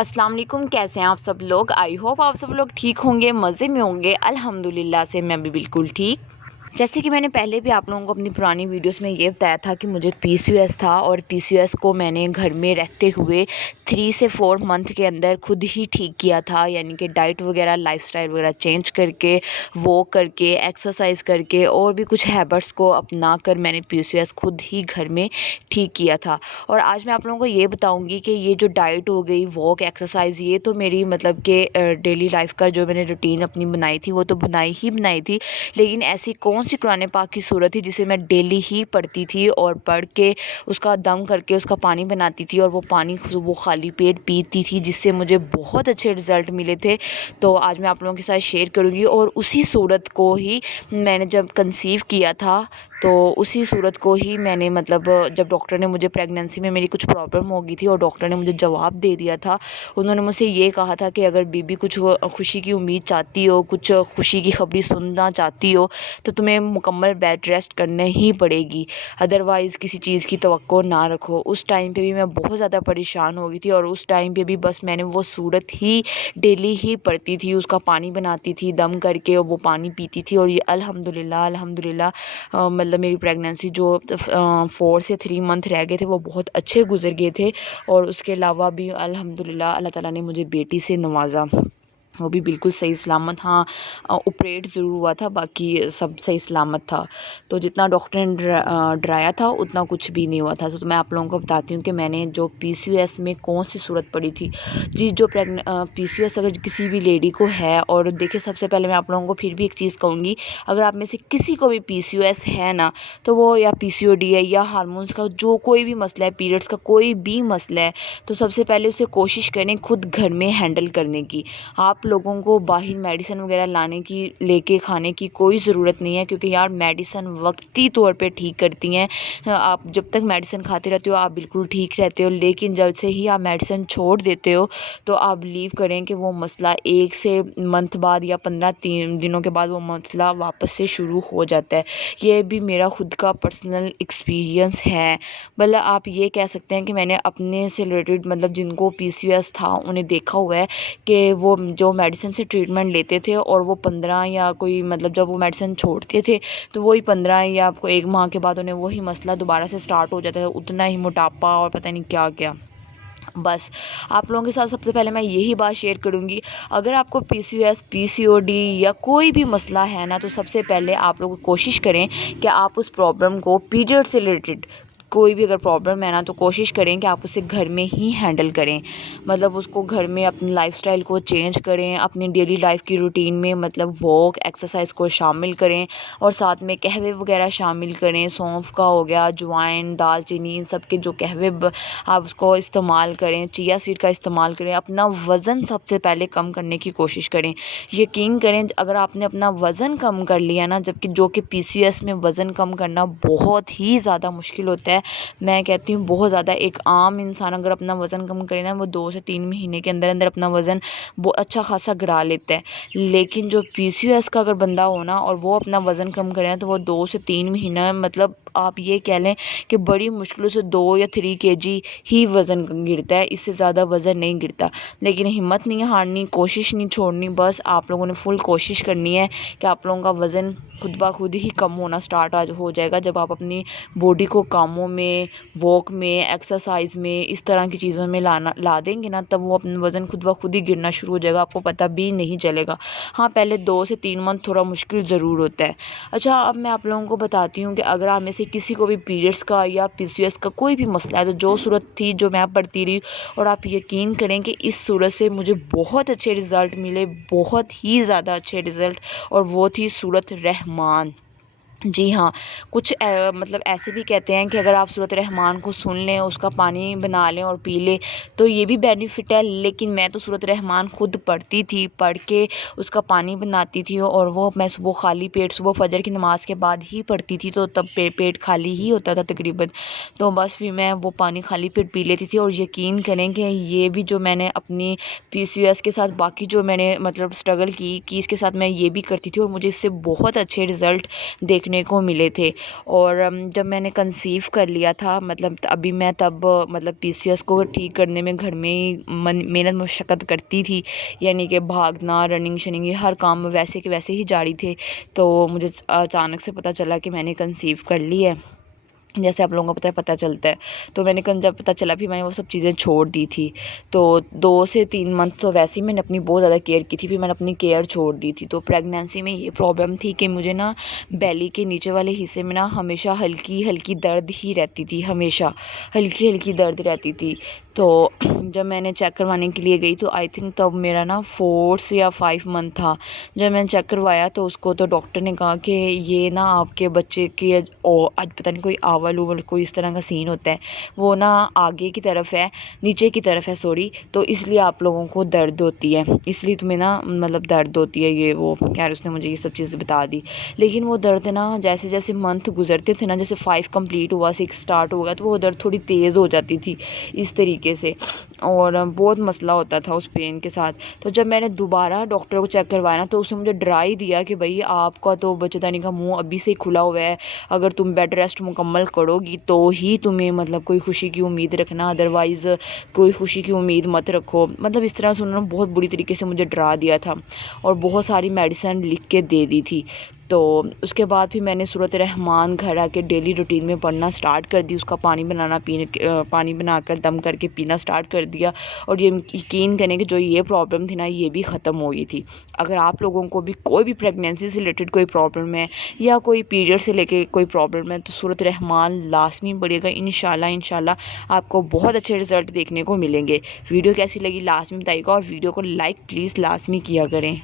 अस्सलाम वालेकुम। कैसे हैं आप सब लोग? आई होप आप सब लोग ठीक होंगे, मज़े में होंगे। अल्हम्दुलिल्लाह से मैं भी बिल्कुल ठीक। जैसे कि मैंने पहले भी आप लोगों को अपनी पुरानी वीडियोस में ये बताया था कि मुझे पीसीओएस था, और पीसीओएस को मैंने घर में रहते हुए 3 से 4 मंथ के अंदर खुद ही ठीक किया था। यानी कि डाइट वगैरह, लाइफस्टाइल वगैरह चेंज करके, वॉक करके, एक्सरसाइज करके और भी कुछ हैबिट्स को अपना कर मैंने पीसीओएस खुद ही घर में ठीक किया था। और आज मैं आप लोगों को ये बताऊंगी कि ये जो डाइट हो गई, वॉक, एक्सरसाइज, ये तो मेरी मतलब कि डेली लाइफ का जो मैंने रूटीन अपनी बनाई थी वो तो बनाई थी। लेकिन ऐसी कौन सी कुरान पाक की सूरत थी जिसे मैं डेली ही पढ़ती थी और पढ़ के उसका दम करके उसका पानी बनाती थी, और वो पानी वो खाली पेट पीती थी, जिससे मुझे बहुत अच्छे रिज़ल्ट मिले थे। तो आज मैं आप लोगों के साथ शेयर करूँगी। और उसी सूरत को ही मैंने जब कंसीव किया था, तो उसी सूरत को ही मैंने मतलब जब डॉक्टर ने मुझे प्रेगनेंसी में मेरी कुछ प्रॉब्लम हो गई थी और डॉक्टर ने मुझे जवाब दे दिया था। उन्होंने मुझसे ये कहा था कि अगर बेबी कुछ खुशी की उम्मीद चाहती हो, कुछ खुशी की खबरी सुनना चाहती हो, तो तुम्हें मुकम्मल बेड रेस्ट करने ही पड़ेगी, अदरवाइज़ किसी चीज़ की तवक्को ना रखो। उस टाइम पे भी मैं बहुत ज़्यादा परेशान हो गई थी, और उस टाइम पे भी बस मैंने वो सूरत ही डेली ही पढ़ती थी, उसका पानी बनाती थी दम करके और वो पानी पीती थी। और ये अल्हम्दुलिल्लाह मतलब मेरी प्रेगनेंसी जो 4 से 3 मंथ रह गए थे वो बहुत अच्छे गुजर गए थे। और उसके अलावा भी अल्हम्दुलिल्लाह अल्लाह ताला ने मुझे बेटी से नवाजा, वो भी बिल्कुल सही सलामत। हाँ, ऑपरेट ज़रूर हुआ था, बाकी सब सही सलामत था। तो जितना डॉक्टर ने डराया था उतना कुछ भी नहीं हुआ था। तो मैं आप लोगों को बताती हूँ कि मैंने जो पीसीओएस में कौन सी सूरत पड़ी थी। जी, जो पीसीओएस अगर किसी भी लेडी को है, और देखिए सबसे पहले मैं आप लोगों को फिर भी एक चीज़ कहूँगी, अगर आप में से किसी को भी पीसीओएस है ना, तो वो या पीसीओडी है या हार्मोन्स का जो कोई भी मसला है, पीरियड्स का कोई भी मसला है, तो सबसे पहले उसे कोशिश करें खुद घर में हैंडल करने की। आप लोगों को बाहर मेडिसिन वगैरह लाने की, लेके खाने की कोई ज़रूरत नहीं है, क्योंकि यार मेडिसिन वक्ती तौर पे ठीक करती हैं। आप जब तक मेडिसिन खाते रहते हो आप बिल्कुल ठीक रहते हो, लेकिन जब से ही आप मेडिसिन छोड़ देते हो तो आप बिलीव करें कि वो मसला 1 से मंथ बाद या 15 दिनों के बाद वो मसला वापस से शुरू हो जाता है। ये भी मेरा खुद का पर्सनल एक्सपीरियंस है। मतलब आप ये कह सकते हैं कि मैंने अपने से रिलेटेड, मतलब जिनको पीसीओएस था उन्हें देखा हुआ है कि वो जो मेडिसिन से ट्रीटमेंट लेते थे, और वो 15 या कोई मतलब जब वो मेडिसिन छोड़ते थे तो वही 15 या आपको 1 माह के बाद उन्हें वही मसला दोबारा से स्टार्ट हो जाता था, उतना ही मोटापा और पता नहीं क्या क्या। बस आप लोगों के साथ सबसे पहले मैं यही बात शेयर करूंगी, अगर आपको पीसीओएस, पीसीओडी या कोई भी मसला है ना, तो सबसे पहले आप लोग कोशिश करें कि आप उस प्रॉब्लम को, पीरियड से रिलेटेड कोई भी अगर प्रॉब्लम है ना, तो कोशिश करें कि आप उसे घर में ही हैंडल करें। मतलब उसको घर में अपनी लाइफस्टाइल को चेंज करें, अपनी डेली लाइफ की रूटीन में मतलब वॉक, एक्सरसाइज को शामिल करें, और साथ में कहवे वगैरह शामिल करें। सौंफ का हो गया, अजवाइन, दालचीनी, इन सब के जो कहवे आप उसको इस्तेमाल करें, चिया सीड का इस्तेमाल करें। अपना वज़न सबसे पहले कम करने की कोशिश करें। यकीन करें, अगर आपने अपना वज़न कम कर लिया ना, जबकि जो कि पीसीओएस में वज़न कम करना बहुत ही ज़्यादा मुश्किल होता है, मैं कहती हूँ बहुत ज़्यादा। एक आम इंसान अगर अपना वज़न कम करे ना, वो 2 से 3 महीने के अंदर अंदर अपना वज़न अच्छा खासा गिरा लेता है। लेकिन जो पीसीओएस का अगर बंदा हो ना और वो अपना वज़न कम करे ना, तो वो 2 से 3 महीना, मतलब आप ये कह लें कि बड़ी मुश्किलों से 2 या 3 केजी ही वज़न गिरता है, इससे ज़्यादा वज़न नहीं गिरता। लेकिन हिम्मत नहीं हारनी, कोशिश नहीं छोड़नी, बस आप लोगों ने फुल कोशिश करनी है कि आप लोगों का वज़न खुद ब खुद ही कम होना स्टार्ट आज हो जाएगा। जब आप अपनी बॉडी को कामों में, वॉक में, एक्सरसाइज में, इस तरह की चीज़ों में ला देंगे ना, तब वो अपना वज़न खुद ब खुद ही गिरना शुरू हो जाएगा, आपको पता भी नहीं चलेगा। हाँ, पहले 2 से 3 मंथ थोड़ा मुश्किल ज़रूर होता है। अच्छा, अब मैं आप लोगों को बताती हूँ कि अगर आप में से किसी को भी पीरियड्स का या पीसीओएस का कोई भी मसला है, तो जो सूरत थी जो मैं पढ़ती रही, और आप यकीन करें कि इस सूरत से मुझे बहुत अच्छे रिज़ल्ट मिले, बहुत ही ज़्यादा अच्छे रिज़ल्ट, और वो थी सूरत रहमान। जी हाँ, कुछ मतलब ऐसे भी कहते हैं कि अगर आप सूरत रहमान को सुन लें, उसका पानी बना लें और पी लें, तो ये भी बेनिफिट है। लेकिन मैं तो सूरत रहमान खुद पढ़ती थी, पढ़ के उसका पानी बनाती थी, और वो मैं सुबह खाली पेट, सुबह फजर की नमाज़ के बाद ही पढ़ती थी, तो तब पेट खाली ही होता था तकरीबन। तो बस फिर मैं वो पानी खाली पेट पी लेती थी। और यकीन करें कि ये भी जो मैंने अपनी पीसीओएस के साथ बाकी जो मैंने मतलब स्ट्रगल की इसके साथ मैं ये भी करती थी, और मुझे इससे बहुत अच्छे रिज़ल्ट देखने دیکھنے کو ملے تھے۔ اور جب میں نے کنسیو کر لیا تھا مطلب ابھی میں تب مطلب PCOS کو ٹھیک کرنے میں گھر میں ہی محنت مشقت کرتی تھی، یعنی کہ بھاگنا، رننگ شننگ، یہ ہر کام ویسے کے ویسے ہی جاری تھے۔ تو مجھے اچانک سے پتہ چلا کہ میں نے کنسیو کر لی ہے، جیسے آپ لوگوں کو پتہ چلتا ہے۔ تو میں نے جب پتہ چلا پھر میں نے وہ سب چیزیں چھوڑ دی تھی۔ تو 2 سے 3 منتھ تو ویسے ہی میں نے اپنی بہت زیادہ کیئر کی تھی، پھر میں نے اپنی کیئر چھوڑ دی تھی۔ تو پریگنینسی میں یہ پرابلم تھی کہ مجھے نا بیلی کے نیچے والے حصے میں نا ہمیشہ ہلکی ہلکی درد ہی رہتی تھی، ہمیشہ ہلکی ہلکی درد رہتی تھی۔ تو جب میں نے چیک کروانے کے لیے گئی تو آئی تھنک تب میرا نا 4 یا 5 منتھ تھا۔ جب میں نے چیک کروایا تو اس کو تو ڈاکٹر نے کہا کہ یہ نا آپ کے بچے کی آج پتہ نہیں کوئی آول اوول کوئی اس طرح کا سین ہوتا ہے، وہ نا آگے کی طرف ہے، نیچے کی طرف ہے سوری، تو اس لیے آپ لوگوں کو درد ہوتی ہے، اس لیے تمہیں نا مطلب درد ہوتی ہے یہ وہ، خیر اس نے مجھے یہ سب چیزیں بتا دی۔ لیکن وہ درد نا جیسے جیسے منتھ گزرتے تھے نا، جیسے 5 کمپلیٹ ہوا، 6 اسٹارٹ ہو گیا، تو وہ درد تھوڑی تیز ہو جاتی تھی اس طریقے سے، اور بہت مسئلہ ہوتا تھا اس پین کے ساتھ۔ تو جب میں نے دوبارہ ڈاکٹر کو چیک کروایا نا تو اس نے مجھے ڈرا ہی دیا کہ بھائی آپ کا تو بچہ دانی کا منہ ابھی سے ہی کھلا ہوا ہے، اگر تم بیڈ ریسٹ مکمل کرو گی تو ہی تمہیں مطلب کوئی خوشی کی امید رکھنا، ادروائز کوئی خوشی کی امید مت رکھو، مطلب اس طرح سے انہوں نے بہت بری طریقے سے مجھے ڈرا دیا تھا اور بہت ساری میڈیسن لکھ کے دے دی تھی۔ تو اس کے بعد پھر میں نے سورۃ الرحمن گھر آ کے ڈیلی روٹین میں پڑھنا سٹارٹ کر دی، اس کا پانی بنا کر دم کر کے پینا سٹارٹ کر دیا، اور یہ یقین کریں کہ جو یہ پرابلم تھی نا یہ بھی ختم ہو گئی تھی۔ اگر آپ لوگوں کو بھی کوئی بھی پریگنینسی سے ریلیٹڈ کوئی پرابلم ہے یا کوئی پیریڈ سے لے کے کوئی پرابلم ہے تو سورۃ الرحمن لازمی پڑھیے گا، انشاءاللہ آپ کو بہت اچھے رزلٹ دیکھنے کو ملیں گے۔ ویڈیو کیسی لگی لازمی بتائیے گا، اور ویڈیو کو لائک پلیز لازمی کیا کریں۔